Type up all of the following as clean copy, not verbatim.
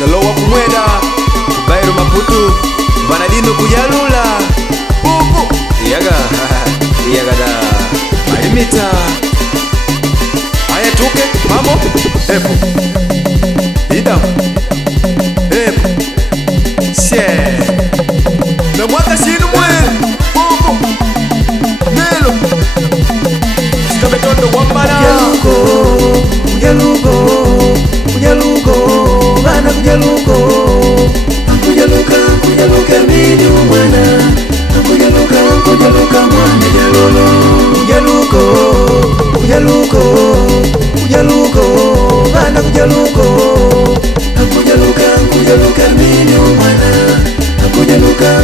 Shalowa kumweda Bairu Maputu Banadino kuyalula Bubu Iyaga Iyaga da Marimita Aya tuke Mambo Epo Idam Epo She Na mwaka shinu mweli Bubu Nelo Sikabetondo wambana Kujaluko, bana kujaluko mini umwana kujaluka mwana jalolo kujaluko bana kujaluka mini umwana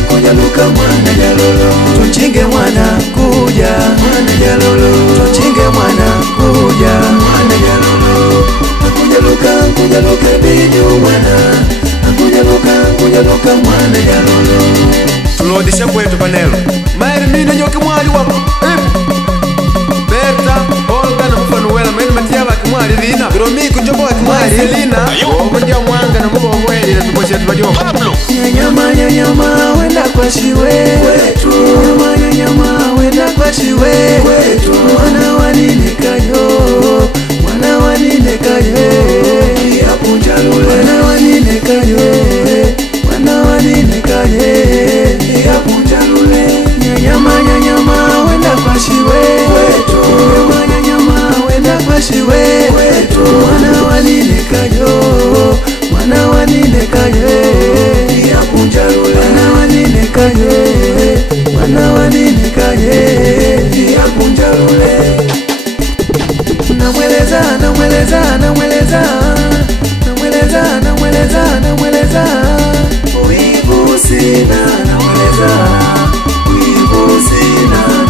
kujaluka mwana jalolo tuchinge mwana kuja mwana jalolo tuchinge mwana kuja mwana jalolo kujaluka bini umwana kujaluka mwana jalolo tulodisha kwetu panelo mairi mine nyoke mwali wako Berta, Olga na mfano wela mairi matiaba kimwali lina Biromiku njobo wa kimwali lina Ogo ndia mwanga na mubo mweli na tuposhe tupadio Pablo Nyanyama wenda kwa shiwe kwetu Nyanyama wenda kwa shiwe kwetu Mwana waninekayo Yapunjalule Mwana waninekaye Yapunjalule Nyanyama wenda kwa shiwe kwetu Nyanyama wenda kwa shiwe kwetu Mwana waninekaye Yapunjalule Mwana waninekaye Yapunjalule Namweleza Uibu sina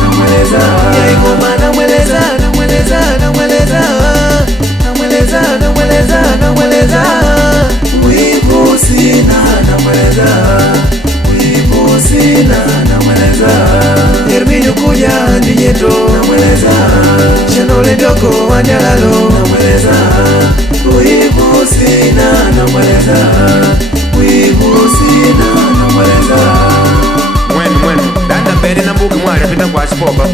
namweleza Yaingoma namweleza Uibu sina namweleza Herminio kuja ndijeto namweleza Shanole doko wanyalalo namweleza Uibu sina namweleza Mwenu Danda mbele na mbuki mwari apita kwa ashipoba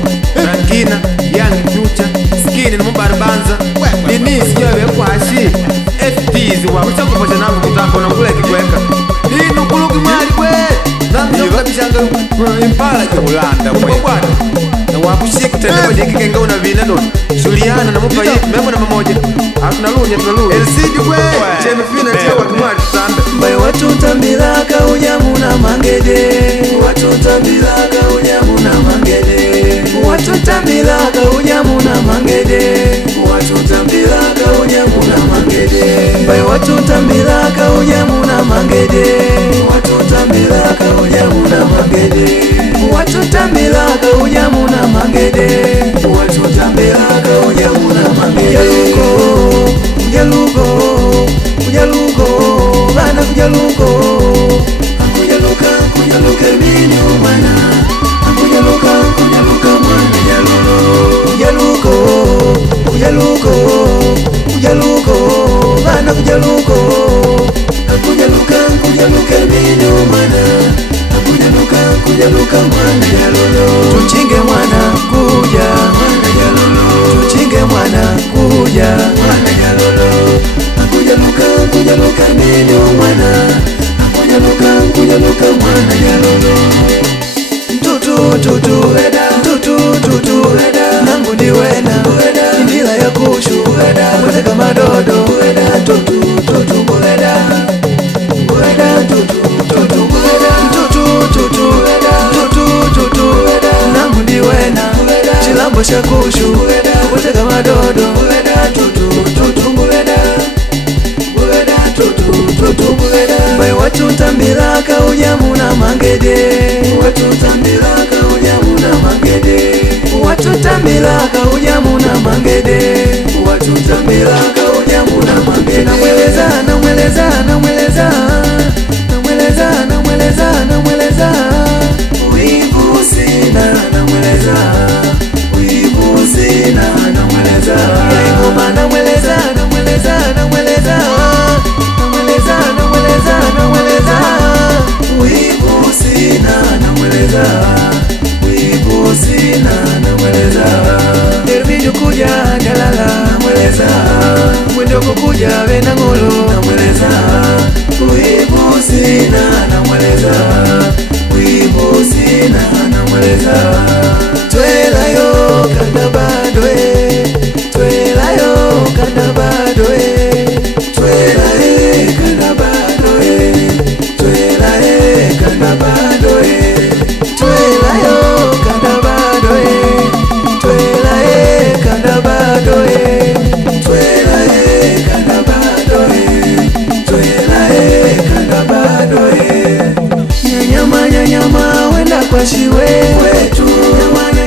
Rankina, Young Future Skinny na mubari banza Denise yawe kwa ashi FTZ wa Kuchako pocha nangu kutako na mkule kikweka Hinu kuluki mwari kwe Namjo kabishanga impala kikulanda mwe Na wakushie kutende kwa jiki kenga una vina doni Juliana na mupa yipi memo na mamoja Tunaluja LCD kwe Cheme fina tia watu mwari tutambe Mbaye watu tambilaka ujamu na mangede Watu tambilaka ujamu na mangede Watu tambilaka ujamu na mangede Mbaye watu tambilaka ujamu na mangede Watu tambilaka ujamu na mangede Kujaluko bana kujaluka mini umwana kujaluka mwana jalolo kujaluko bana kujaluka mini umwana kujaluka mwana jalolo tuchinge mwana kuja mwana jalolo kujaluka mini umwana kujaluka mwana jalolo Tutu eda nangu ndiwena indila ya kushu mweteka madodo Tutu mbuleda nangu ndiwena chilambo cha kushu mweteka madodo Mbaye watu tambilaka ujamu na mangede Watu tambilaka ujamu na mangede Namweleza Uibu sina namweleza Yaingoma namweleza kwa shiwe wetu,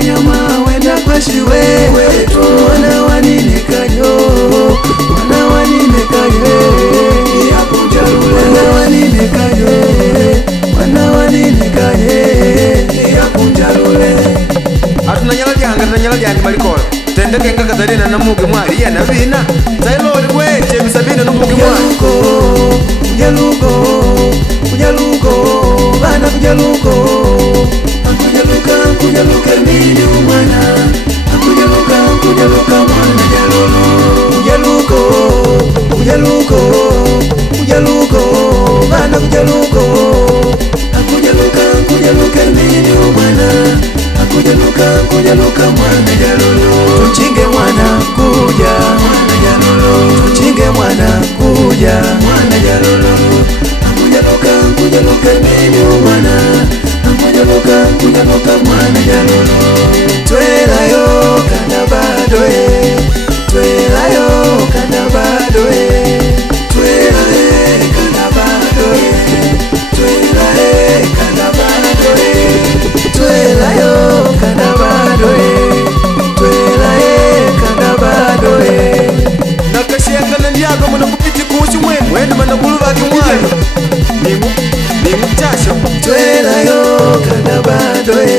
nyama wenda kwa shiwe wetu, mwana wanine kayo, mwana wanine kayo, yakuja lule, mwana wanine kayo, mwana wanine kayo, yakuja lule. Atunanyala janga malikola tende kenga kazalina na muge mwali ya navina zailoli kweche misabina na muge mwali kujaluko bana kujaluko mini umwana kujaluka mwana jalolo kujaluko bana kujaluka mini umwana kujaluka mwana jalolo tuchinge mwana kuja mwana jalolo tuchinge mwana kuja mwana jalolo kujaluka mini umwana kujaluka mwana jalolo twelayo kana badoe twelayo kana badoe twelaye kana badoe twelaye kana badoe twelayo kana badoe twelaye kana badoe nakashiyangana lyaga muna kupiti kushi mwenu wenu manakulu vaki mwali ningu chasho twelayo kana badoe